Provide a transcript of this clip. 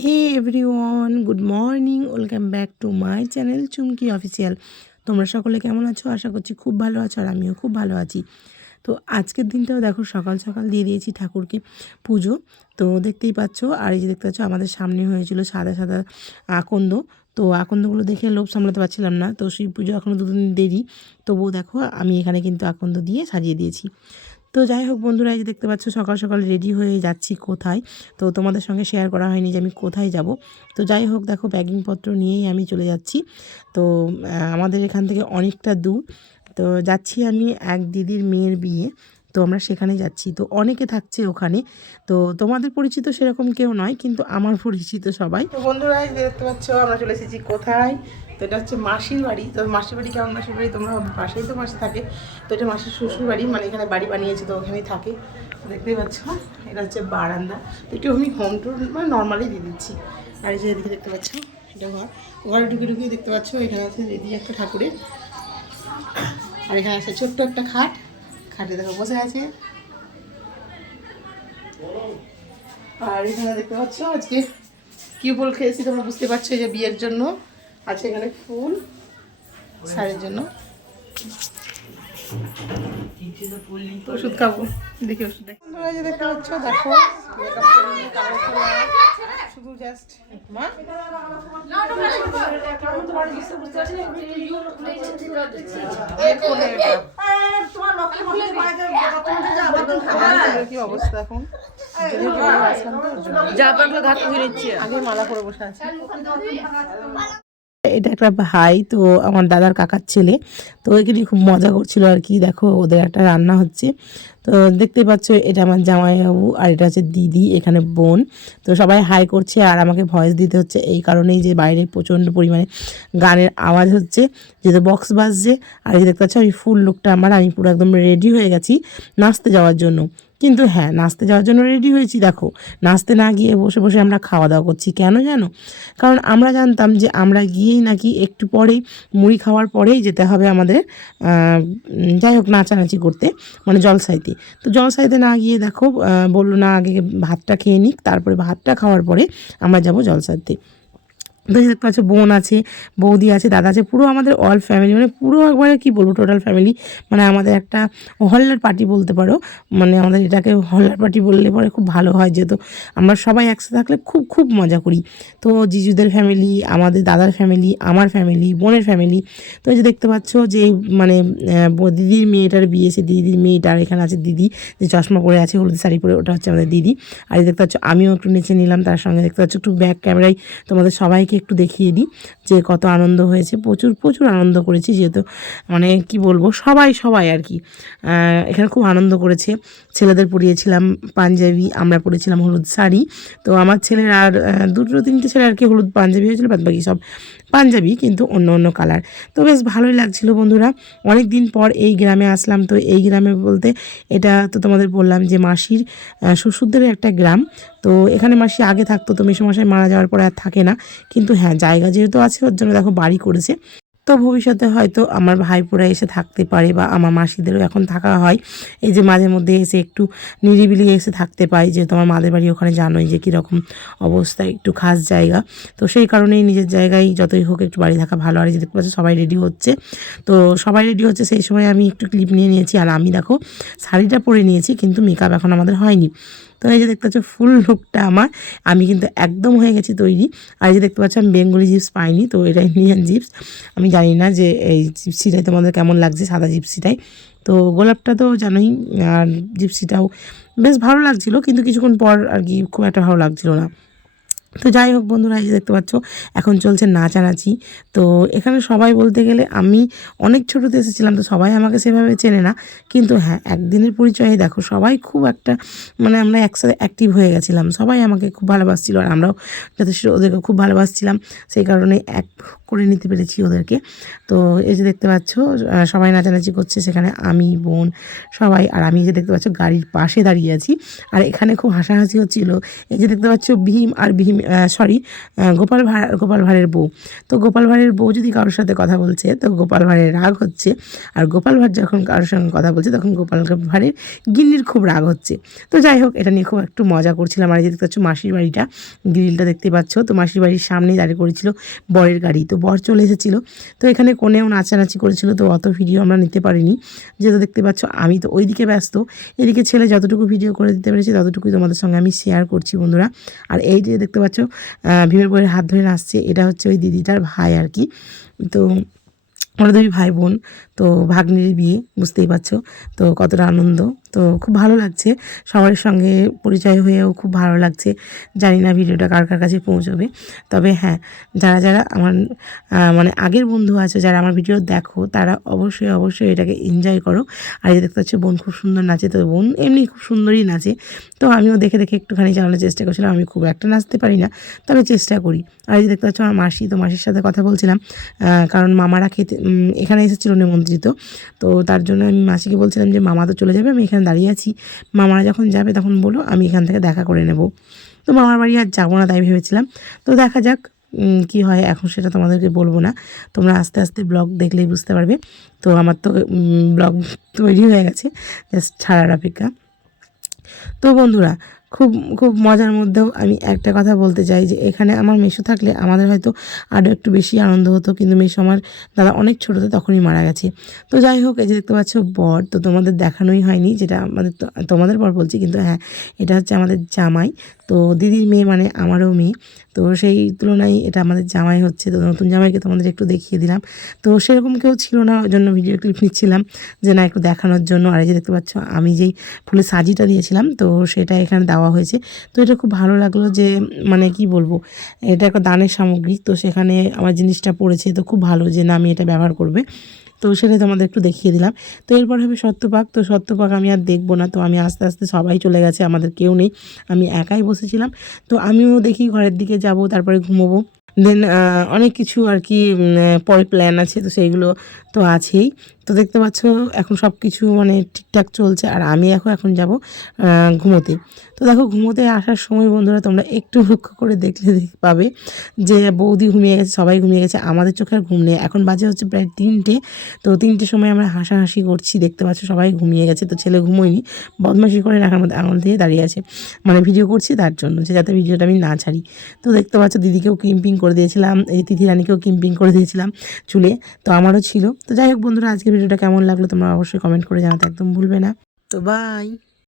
Hey everyone, good morning, welcome back to my channel Chumki official. তোমরা সকলে কেমন আছো? আশা করছি খুব ভালো আছো, আর আমিও খুব ভালো আছি। তো আজকের দিনটাও দেখো সকাল সকাল দিয়ে দিয়েছি ঠাকুরকে পুজো। তো দেখতেই পাচ্ছ, আর এই যে দেখতে পাচ্ছ আমাদের সামনে হয়েছিল সাদা সাদা আকন্দ। তো আকন্দগুলো দেখে লোভ সামলাতে পারছিলাম না, তো শিব পুজো এখনও দুদিন দেরি। তবুও দেখো আমি এখানে কিন্তু আকন্দ দিয়ে সাজিয়ে দিয়েছি। তো যাই হোক বন্ধুরা, এই যে দেখতে পাচ্ছ সকাল সকাল রেডি হয়ে যাচ্ছি কোথায়, তো তোমাদের সঙ্গে শেয়ার করা হয়নি যে আমি কোথায় যাব। তো যাই হোক দেখো ব্যাগিংপত্র নিয়েই আমি চলে যাচ্ছি। তো আমাদের এখান থেকে অনেকটা দূর। তো যাচ্ছি আমি এক দিদির মেয়ের বিয়ে, তো আমরা সেখানে যাচ্ছি। তো অনেকে থাকছে ওখানে, তো তোমাদের পরিচিত সেরকম কেউ নয়, কিন্তু আমার পরিচিত সবাই। তো বন্ধুরা এই যে দেখতে পাচ্ছ আমরা চলে এসেছি কোথায়। তো এটা হচ্ছে মাসির বাড়ি। তো মাসির বাড়ি কেমন? মাসির বাড়ি তোমরা পাশেই তো মাসি থাকে। তো এটা মাসির শ্বশুর বাড়ি, মানে এখানে বাড়ি বানিয়েছে, তো ওখানেই থাকে। দেখতেই পাচ্ছ এটা হচ্ছে বারান্দা। তো একটু আমি হোম টুর মানে নর্মালি দিয়ে দিচ্ছি। আর এই যে এদিকে দেখতে পাচ্ছ এটা ঘর। ঘরে ঢুকে ঢুকিয়ে দেখতে পাচ্ছ এখানে আছে দিদি একটা ঠাকুরের। আর এখানে আছে ছোট্ট একটা খাট। খাটে দেখো বসে আছে। আর এখানে দেখতে পাচ্ছ আজকে কি ফুল খেয়েছি তোমরা বুঝতে পারছো, যে বিয়ের জন্য আছে এখানে ফুল শাড়ির জন্য। ওষুধ খাবো, দেখি ওষুধ দেখো। যে দেখতে পাচ্ছ দেখো শুধু জাস্ট মা কি অবস্থা এখন? আগে মালা করে বসে আছে। এটা একটা ভাই, তো আমার দাদার কাকার ছেলে। তো এখানে খুব মজা করছিল আর কি। দেখো ওদের একটা রান্না হচ্ছে। তো দেখতেই পাচ্ছ এটা আমার জামাইবাবু, আর এটা হচ্ছে দিদি, এখানে বোন। তো সবাই হাই করছে আর আমাকে ভয়েস দিতে হচ্ছে এই কারণেই যে বাইরে প্রচণ্ড পরিমাণে গানের আওয়াজ হচ্ছে, যেহেতু বক্স বাজছে। আর এই দেখতে পাচ্ছ আমি ফুল লুকটা আমি পুরো একদম রেডি হয়ে গেছি নাচতে যাওয়ার জন্য। কিন্তু হ্যাঁ, নাচতে যাওয়ার জন্য রেডি হয়েছি, দেখো নাচতে না গিয়ে বসে বসে আমরা খাওয়া দাওয়া করছি। কেন জানো? কারণ আমরা জানতাম যে আমরা গিয়েই নাকি একটু পরেই মুড়ি খাওয়ার পরেই যেতে হবে আমাদের যাই হোক নাচানাচি করতে, মানে জলসাইতে। তো জলসাইতে না গিয়ে দেখো বললো না আগে ভাতটা খেয়ে নিক, তারপরে ভাতটা খাওয়ার পরে আমরা যাব জলসাইতে। তো দেখতে পাচ্ছ বোন আছে, বৌদি আছে, দাদা আছে, পুরো আমাদের অল ফ্যামিলি, মানে পুরো একবারে কী বলবো টোটাল ফ্যামিলি। মানে আমাদের একটা হল্লার পার্টি বলতে পারো। মানে আমাদের এটাকে হল্লার পার্টি বললে পরে খুব ভালো হয়, যেহেতু আমরা সবাই একসাথে থাকলে খুব খুব মজা করি। তো জিজুদের ফ্যামিলি, আমাদের দাদার ফ্যামিলি, আমার ফ্যামিলি, বোনের ফ্যামিলি। তো এই যে দেখতে পাচ্ছ যে মানে দিদির মেয়েটার বিয়ে, সে দিদির মেয়েটার এখানে আছে দিদি, যে চশমা পরে আছে, হলুদ শাড়ি পরে, ওটা হচ্ছে আমাদের দিদি। আর দেখতে পাচ্ছ আমিও একটু নেচে নিলাম তার সঙ্গে। দেখতে পাচ্ছ একটু ব্যাক ক্যামেরায় তোমাদের সবাইকে একটু দেখিয়ে দিই যে কত আনন্দ হয়েছে। প্রচুর প্রচুর আনন্দ করেছি, যেহেতু মানে কি বলবো সবাই সবাই আর কি এখানে খুব আনন্দ করেছে। ছেলেদের পরিয়েছিলাম পাঞ্জাবি, আমরা পরেছিলাম হলুদ শাড়ি। তো আমার ছেলের আর দুটো তিনটে ছেলে আর কি হলুদ পাঞ্জাবি হয়েছিল, বাদ বাকি সব পাঞ্জাবি কিন্তু অন্য অন্য কালার। তো বেশ ভালোই লাগছিল বন্ধুরা। অনেক দিন পর এই গ্রামে আসলাম। তো এই গ্রামে বলতে এটা তো তোমাদের বললাম যে মাসির শ্বশুরদের একটা গ্রাম। তো এখানে মাসি আগে থাকতো, তো মেসোমশাই মারা যাওয়ার পরে আর থাকে না। কিন্তু হ্যাঁ, জায়গা যেহেতু আছে ওর জন্য দেখো বাড়ি করেছে। তো ভবিষ্যতে হয়তো আমার ভাইপোরা এসে থাকতে পারে, বা আমার মাসিদেরও এখন থাকা হয়। এই যে মাঝে মধ্যে এসে একটু নিরিবিলি এসে থাকতে পাই, যেহেতু আমার মাদের বাড়ি ওখানে জানোই যে কীরকম অবস্থা, একটু খাস জায়গা। তো সেই কারণেই নিজের জায়গায় যতই হোক একটু বাড়ি থাকা ভালো। আর এই যে দেখতে পাচ্ছি সবাই রেডি হচ্ছে। তো সবাই রেডি হচ্ছে, সেই সময় আমি একটু ক্লিপ নিয়ে নিয়েছি। আর আমি দেখো শাড়িটা পরে নিয়েছি, কিন্তু মেকআপ এখন আমাদের হয়নি। তো এই যে দেখতে পাচ্ছ ফুল লুকটা আমার, আমি কিন্তু একদম হয়ে গেছি তৈরি। আর এই যে দেখতে পাচ্ছ আমি বেঙ্গলি জিপস পাইনি, তো এটা ইন্ডিয়ান জিপস। আমি জানি না যে এই জিপসিটাই তোমাদের কেমন লাগছে, সাদা জিপসিটাই। তো গোলাপটা তো জানোই, আর জিপসিটাও বেশ ভালো লাগছিলো, কিন্তু কিছুক্ষণ পর আর কি খুব একটা ভালো লাগছিলো না। তো যাই হোক বন্ধুরা, এই যে দেখতে পাচ্ছ এখন চলছে নাচানাচি। তো এখানে সবাই বলতে গেলে আমি অনেক ছোটোতে এসেছিলাম, তো সবাই আমাকে সেভাবে চেনে না। কিন্তু হ্যাঁ, একদিনের পরিচয়ে দেখো সবাই খুব একটা মানে আমরা একসাথে অ্যাক্টিভ হয়ে গেছিলাম। সবাই আমাকে খুব ভালোবাসছিল, আর আমরাও যথেষ্ট ওদেরকে খুব ভালোবাসছিলাম। সেই কারণে এক করে নিতে পেরেছি ওদেরকে। তো এই যে দেখতে পাচ্ছ সবাই নাচানাচি করছে, সেখানে আমি, বোন সবাই। আর আমি যে দেখতে পাচ্ছ গাড়ির পাশে দাঁড়িয়ে আছি, আর এখানে খুব হাসাহাসি হচ্ছিল। এই যে দেখতে পাচ্ছ ভীম আর ভীম গোপাল ভাঁড়ের বউ। তো গোপাল ভাঁড়ের বউ যদি কারোর সাথে কথা বলছে তো গোপাল ভাঁড়ের রাগ হচ্ছে, আর গোপাল ভাঁড় যখন কারোর সঙ্গে কথা বলছে তখন গোপাল ভাঁড়ের গিন্নির খুব রাগ হচ্ছে। তো যাই হোক, এটা নিয়ে খুব একটু মজা করছিলাম। আর এই যে দেখতে পাচ্ছ মাসির বাড়িটা, গ্রিলটা দেখতে পাচ্ছ, তো মাসির বাড়ির সামনেই দাঁড়িয়ে করেছিল বরের গাড়ি। তো বর চলে এসেছিলো, তো এখানে কোণেও নাচানাচি করেছিল। তো অত ভিডিও আমরা নিতে পারিনি, যেহেতু দেখতে পাচ্ছ আমি তো ওইদিকে ব্যস্ত, এদিকে ছেলে যতটুকু ভিডিও করে দিতে পেরেছি ততটুকুই তোমাদের সঙ্গে আমি শেয়ার করছি বন্ধুরা। আর এই যে দেখতে পাচ্ছ ভীমের বইয়ের হাত ধরে নাচছে, এটা হচ্ছে ওই দিদিটার ভাই আর কি। তো ওরা দুই ভাই বোন, তো ভাগ্নির বিয়ে, বুঝতেই পারছো তো কতটা আনন্দ। তো খুব ভালো লাগছে, সবার সঙ্গে পরিচয় হয়েও খুব ভালো লাগছে। জানি না ভিডিওটা কার কার কাছে পৌঁছবে, তবে হ্যাঁ, যারা যারা আমার মানে আগের বন্ধু আছে, যারা আমার ভিডিও দেখো, তারা অবশ্যই অবশ্যই এটাকে এনজয় করো। আর এই দেখতে পাচ্ছ বোন খুব সুন্দর নাচে, তো বোন এমনি খুব সুন্দরই নাচে। তো আমিও দেখে দেখে একটুখানি চালানোর চেষ্টা করছিলাম। আমি খুব একটা নাচতে পারি না, তবে চেষ্টা করি। আর এই যে দেখতে পাচ্ছ আমার মাসি, তো মাসির সাথে কথা বলছিলাম, কারণ মামারা খেতে এখানে এসেছিল নিমন্ত্রিত। তো তার জন্য আমি মাসিকে বলছিলাম যে মামা তো চলে যাবে, আমি এখানে দাঁড়িয়ে আছি, মামারা যখন যাবে তখন বলো, আমি এখান থেকে দেখা করে নেব। তো মামার বাড়ি আর যাবো না তাই ভেবেছিলাম। তো দেখা যাক কি হয়, এখন সেটা তোমাদেরকে বলবো না, তোমরা আস্তে আস্তে ব্লগ দেখলেই বুঝতে পারবে। তো আমার তো ব্লগ তৈরি হয়ে গেছে, জাস্ট ছাড়ার অপেক্ষা। তো বন্ধুরা, খুব খুব মজার মধ্যেও আমি একটা কথা বলতে চাই যে এখানে আমার মেসো থাকলে আমাদের হয়তো আরও একটু বেশি আনন্দ হতো, কিন্তু মেসো আমার দাদা অনেক ছোটোতে তখনই মারা গেছে। তো যাই হোক, এই যে দেখতে পাচ্ছ বর, তো তোমাদের দেখানোই হয়নি, যেটা আমাদের তোমাদের বর বলছি, কিন্তু হ্যাঁ, এটা হচ্ছে আমাদের জামাই। তো দিদির মেয়ে মানে আমারও মেয়ে, তো সেই তুলনায় এটা আমাদের জামাই হচ্ছে। তো নতুন জামাইকে তোমাদের একটু দেখিয়ে দিলাম। তো সেরকম কেউ ছিল না, ওই জন্য ভিডিও ক্লিপ নিচ্ছিলাম যে না, একটু দেখানোর জন্য। আর এই যে দেখতে পাচ্ছ আমি যেই ফুলের সাজিটা দিয়েছিলাম, তো সেটা এখানে দেওয়া হয়েছে। তো এটা খুব ভালো লাগলো যে মানে কি বলবো, এটা একটা দানের সামগ্রী, তো সেখানে আমার জিনিসটা পড়েছে, তো খুব ভালো যে না, আমি এটা ব্যবহার করবে। তো সেটাই তোমাদের একটু দেখিয়ে দিলাম। তো এরপর হবে সত্যপাক। তো সত্যপাক আমি আর দেখবো না, তো আমি আস্তে আস্তে, সবাই চলে গেছে, আমাদের কেউ নেই, আমি একাই বসেছিলাম। তো আমিও দেখি ঘরের দিকে যাব, তারপরে ঘুমোবো। দেন অনেক কিছু আর কি পরে প্ল্যান আছে, তো সেইগুলো তো আছেই। তো দেখতে পাচ্ছ এখন সব কিছু মানে ঠিকঠাক চলছে, আর আমি এখন যাব ঘুমোতে। তো দেখো, ঘুমোতে আসার সময় বন্ধুরা তোমরা একটু লক্ষ্য করে দেখলে পাবে যে বৌদি ঘুমিয়ে গেছে, সবাই ঘুমিয়ে গেছে, আমাদের চোখে আর ঘুম নেই। এখন বাজে হচ্ছে প্রায় 3টে। তো 3টের সময় আমরা হাসাহাসি করছি, দেখতে পাচ্ছ সবাই ঘুমিয়ে গেছে। তো ছেলে ঘুমোয়নি, বদমাশি করে রাখার মধ্যে আঙুল দিয়ে দাঁড়িয়ে আছে, মানে ভিডিও করছি তার জন্য, যে যাতে ভিডিওটা আমি না ছাড়ি। তো দেখতে পাচ্ছ দিদিকেও ক্রিম্পিং করে দিয়েছিলাম, এই তিথি রানীকেও ক্রিম্পিং করে দিয়েছিলাম চুলে, তো আমারও ছিল। তো যাই হোক বন্ধুরা, আজকের ভিডিওটা কেমন লাগলো তোমরা অবশ্যই কমেন্ট করে জানাতে একদম ভুলবে না। তো বাই।